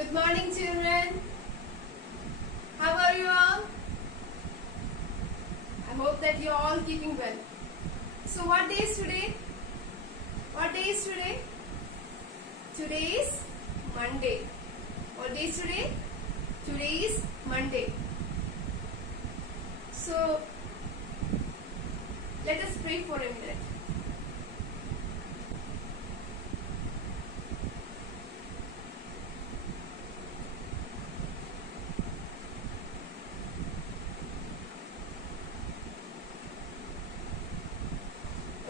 Good morning, children. How are you all? I hope that you are all keeping well. So, what day is today? What day is today? Today is Monday. What day is today? Today is Monday. So, let us pray for a minute.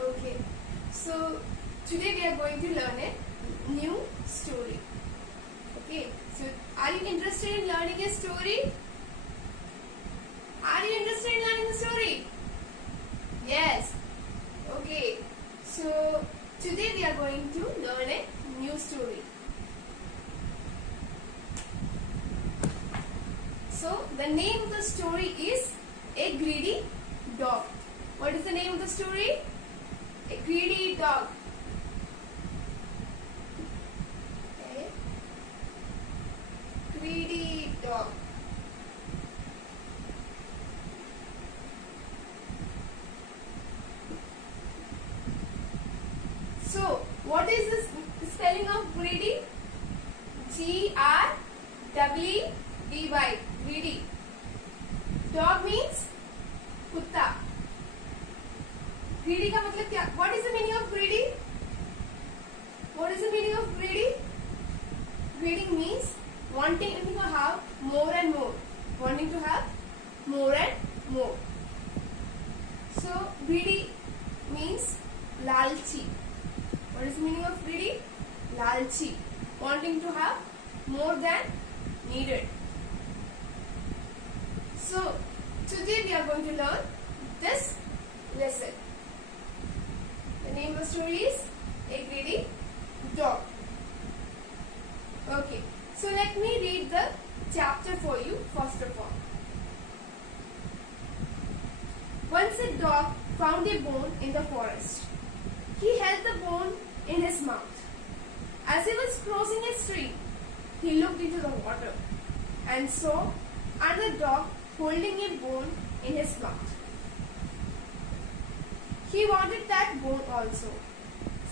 Okay, so today we are going to learn a new story. Okay, so are you interested in learning a story? Are you interested in learning the story? Yes. Okay, so today we are going to learn a new story. So the name of the story is A Greedy Dog. What is the name of the story? A greedy dog. Okay. Greedy dog. So, what is the spelling of greedy? G-R-E-E-D-Y. Greedy. Dog means kutta. Greedy का मतलब क्या? What is the meaning of greedy? What is the meaning of greedy? Greedy means wanting to have more and more. Wanting to have more and more. So greedy means lalchi. What is the meaning of greedy? Lalchi. Wanting to have more than needed. So today we are going to learn this lesson. The name of the story is A Greedy Dog. Okay, so let me read the chapter for you first of all. Once a dog found a bone in the forest. He held the bone in his mouth. As he was crossing a stream, he looked into the water and saw another dog holding a bone in his mouth. He wanted that bone also.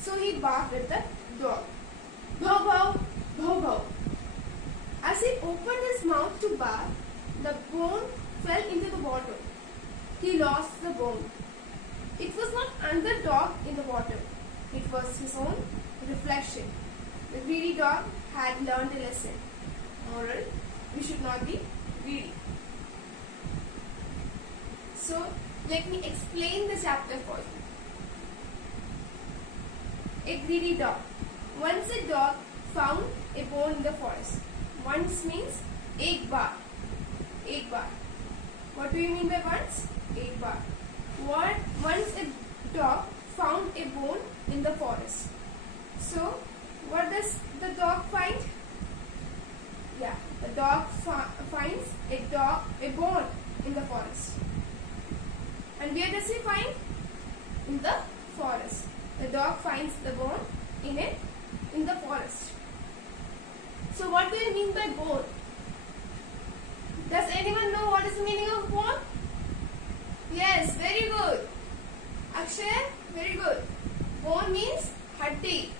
So he barked at the dog. Bow, bow, bow, bow. As he opened his mouth to bark, the bone fell into the water. He lost the bone. It was not another dog in the water. It was his own reflection. The greedy dog had learned a lesson. Moral, we should not be greedy. So, let me explain the chapter for you. A greedy dog. Once a dog found a bone in the forest. Once means ek baar. Ek baar. What do you mean by once? Ek baar. Once a dog found a bone in the forest. So, what does the dog find? Yeah, the dog finds a bone in the forest. And where does he find? In the forest. The dog finds the bone in the forest. So what do you mean by bone? Does anyone know what is the meaning of bone? Yes, very good. Akshay, very good. Bone means haddi.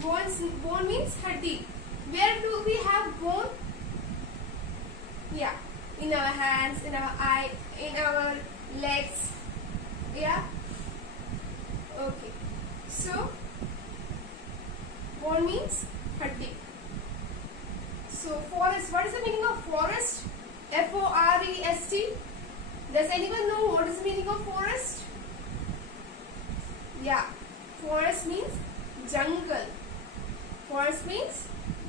Bone means haddi. Where do we have bone? Yeah, in our hands, in our eye, in our legs. Yeah. Okay. So bone means haddi. So forest. What is the meaning of forest? F-O-R-E-S-T. Does anyone know what is the meaning of forest? Yeah. Forest means jungle. Forest means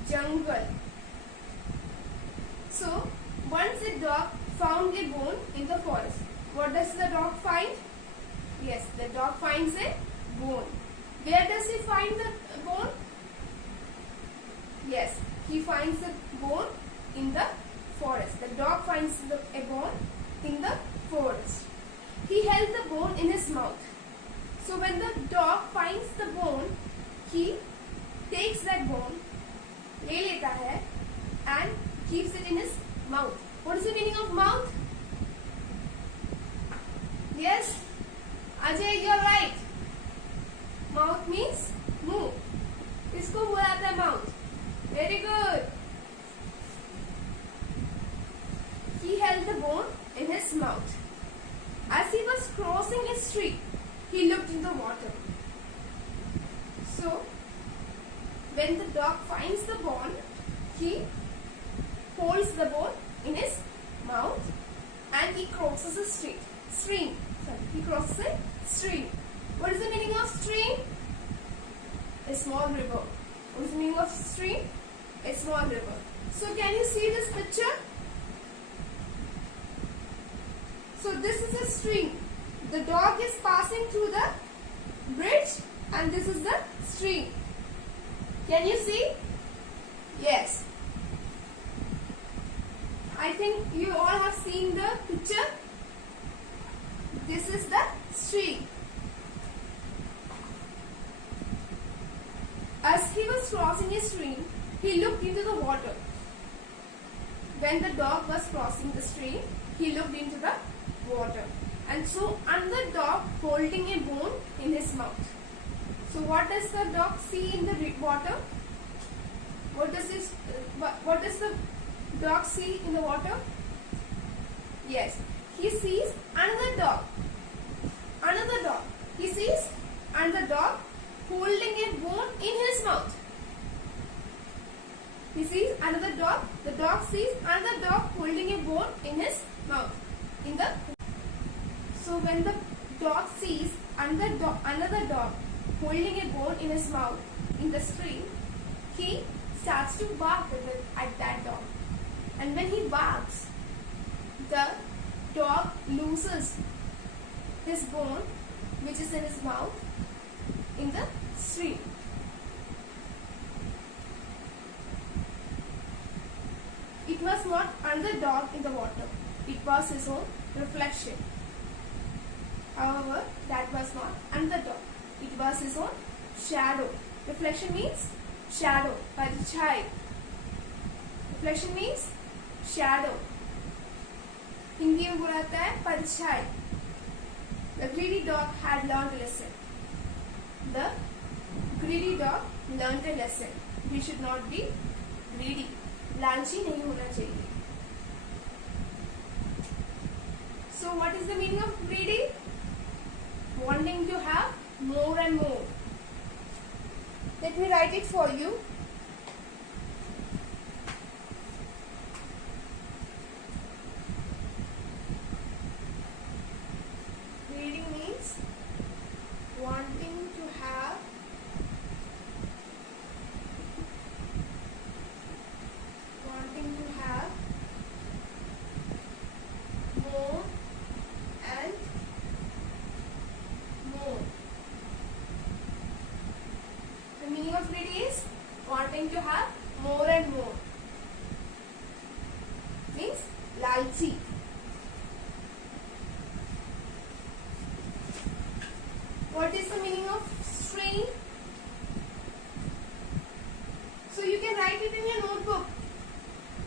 jungle. So once a dog found a bone in the forest. What does the dog find? Yes, the dog finds a bone. Where does he find the bone? Yes, he finds the bone in the forest. The dog finds a bone in the forest. He held the bone in his mouth. So when the dog finds the bone, he takes that bone, ले लेता है and keeps it in his mouth. What is the meaning of mouth? Yes, Ajay, you are right. Mouth means मुंह. इसको बोला जाता है mouth. Very good. He held the bone in his mouth. As he was crossing a street, he looked in the water. So, when the dog finds the bone, he holds the bone in his mouth and he crosses a stream. He crosses a stream. What is the meaning of stream? A small river. What is the meaning of stream? A small river. So can you see this picture? So this is a stream. The dog is passing through the bridge and this is the stream. Can you see? Yes. I think you all have seen the picture. This is the stream. As he was crossing a stream, he looked into the water. When the dog was crossing the stream, he looked into the water. And so, another dog holding a bone in his mouth. So, what does the dog see in the water? What does the dog see in the water? Yes, he sees another dog. Another dog. He sees another dog holding a bone in his mouth. He sees another dog. The dog sees another dog holding a bone in his mouth. So when the dog sees another dog holding a bone in his mouth in the stream, he starts to bark at that dog. And when he barks, the dog loses his bone, which is in his mouth, in the stream. It was not another dog in the water. It was his own reflection. However, that was not another dog. It was his own shadow. Reflection means shadow, by the child. Reflection means shadow. Hindi में बोला जाता है परछाई. The greedy dog had learned a lesson. The greedy dog learned a lesson. We should not be greedy. लालची नहीं होना चाहिए. So what is the meaning of greedy? Wanting to have more and more. Let me write it for you. Greedy means wanting to have more and more. The meaning of greedy is wanting to have more and more. Means lalchi. What is the meaning of stream? So you can write it in your notebook.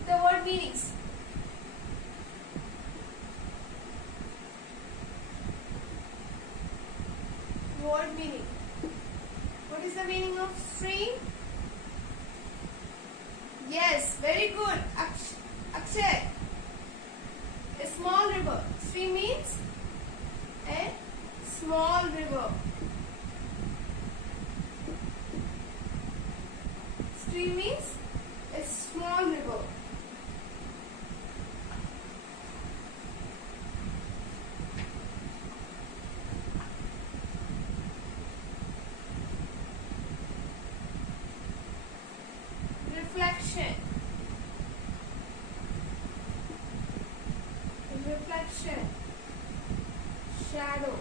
The word meanings. Word meaning. What is the meaning of stream? Yes, very good. Akshay. A small river. Stream means a small river. Stream means a small river. Reflection. Reflection. Shadow.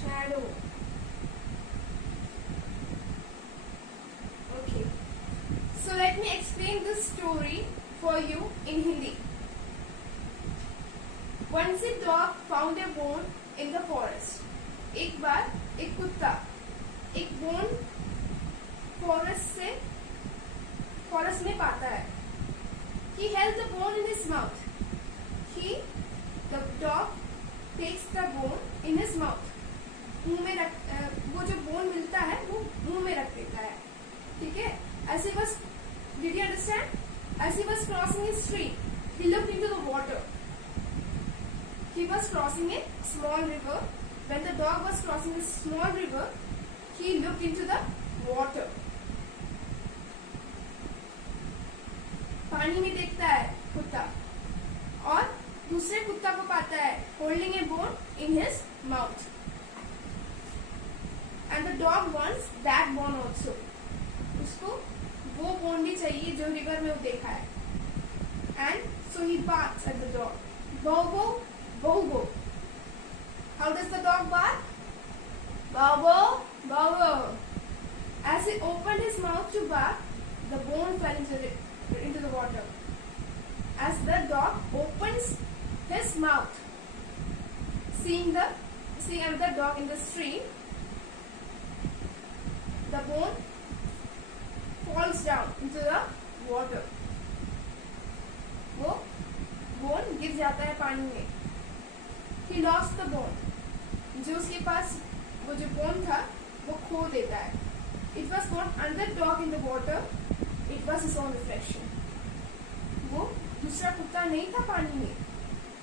Shadow. Okay. So let me explain this story for you in Hindi. Once a dog found a bone in the forest. एक बार एक कुत्ता एक bone forest से रस में पाता है. He held the bone in his mouth. The dog takes the bone in his mouth. मुंह में वो जो बोन मिलता है वो मुंह में रख देता है. ठीक है. As he was, did you understand? As he was crossing his stream, he looked into the water. He was crossing a small river. When the dog was crossing a small river, he looked into the water. पानी में देखता है कुत्ता और दूसरे कुत्ता को पाता है holding a bone in his mouth. And the dog wants that bone also. उसको वो bone भी चाहिए जो river में वो देखा है. And so he barks at the dog. Bow bow, bow bow. How does the dog bark? Bow bow, bow bow. As he opened his mouth to bark, the bone fell into the water. As the dog opens his mouth, seeing another dog in the stream, the bone falls down into the water. वो bone गिर जाता है पानी में. He lost the bone. जो उसके पास वो जो bone था वो खो देता है. It was not another dog in the water. It was his own reflection. वो दूसरा कुत्ता नहीं था पानी में.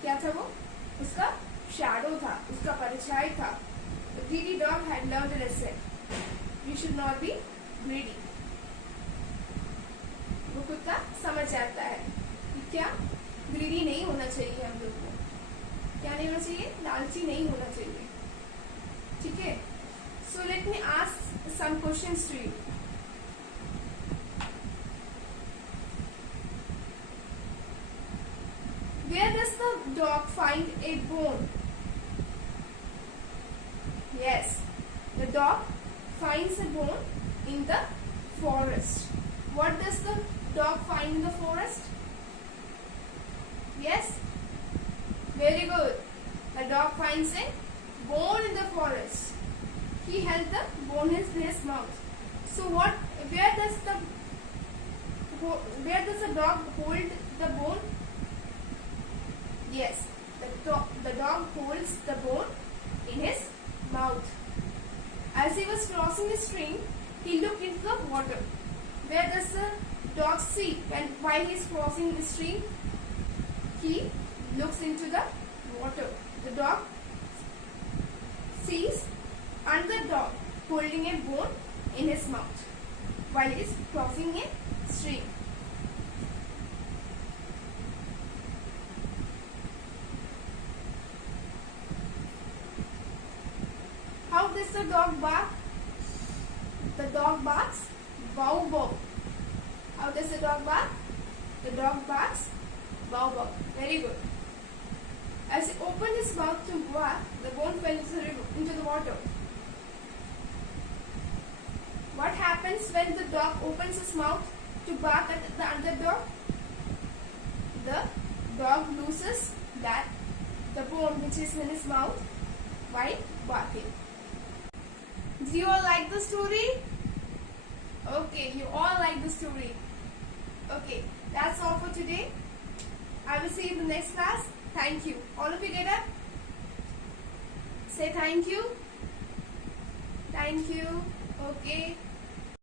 क्या था वो? उसका शैडो था, उसका परछाई था. The greedy dog had learned a lesson. We should not be greedy. वो कुत्ता समझ जाता है कि क्या ग्रीडी नहीं होना चाहिए हम लोग को. क्या नहीं होना चाहिए? लालची नहीं होना चाहिए. ठीक है. So let me ask some questions to you. Where does the dog find a bone? Yes, the dog finds a bone in the forest. What does the dog find in the forest? Yes, very good. The dog finds a bone in the forest. He held the bone in his mouth. So where does the dog hold the bone? Yes, the dog holds the bone in his mouth. As he was crossing the stream, he looked into the water. Where does the dog see while he is crossing the stream? He looks into the water. The dog sees another dog holding a bone in his mouth while he is crossing a stream. How does the dog bark? The dog barks bow bow. How does the dog bark? The dog barks bow bow. Very good. As he opened his mouth to bark, the bone fell into the water. What happens when the dog opens his mouth to bark at the other dog? The dog loses the bone which is in his mouth while barking. Do you all like the story? Okay, you all like the story. Okay, that's all for today. I will see you in the next class. Thank you. All of you get up. Say thank you. Thank you. Okay.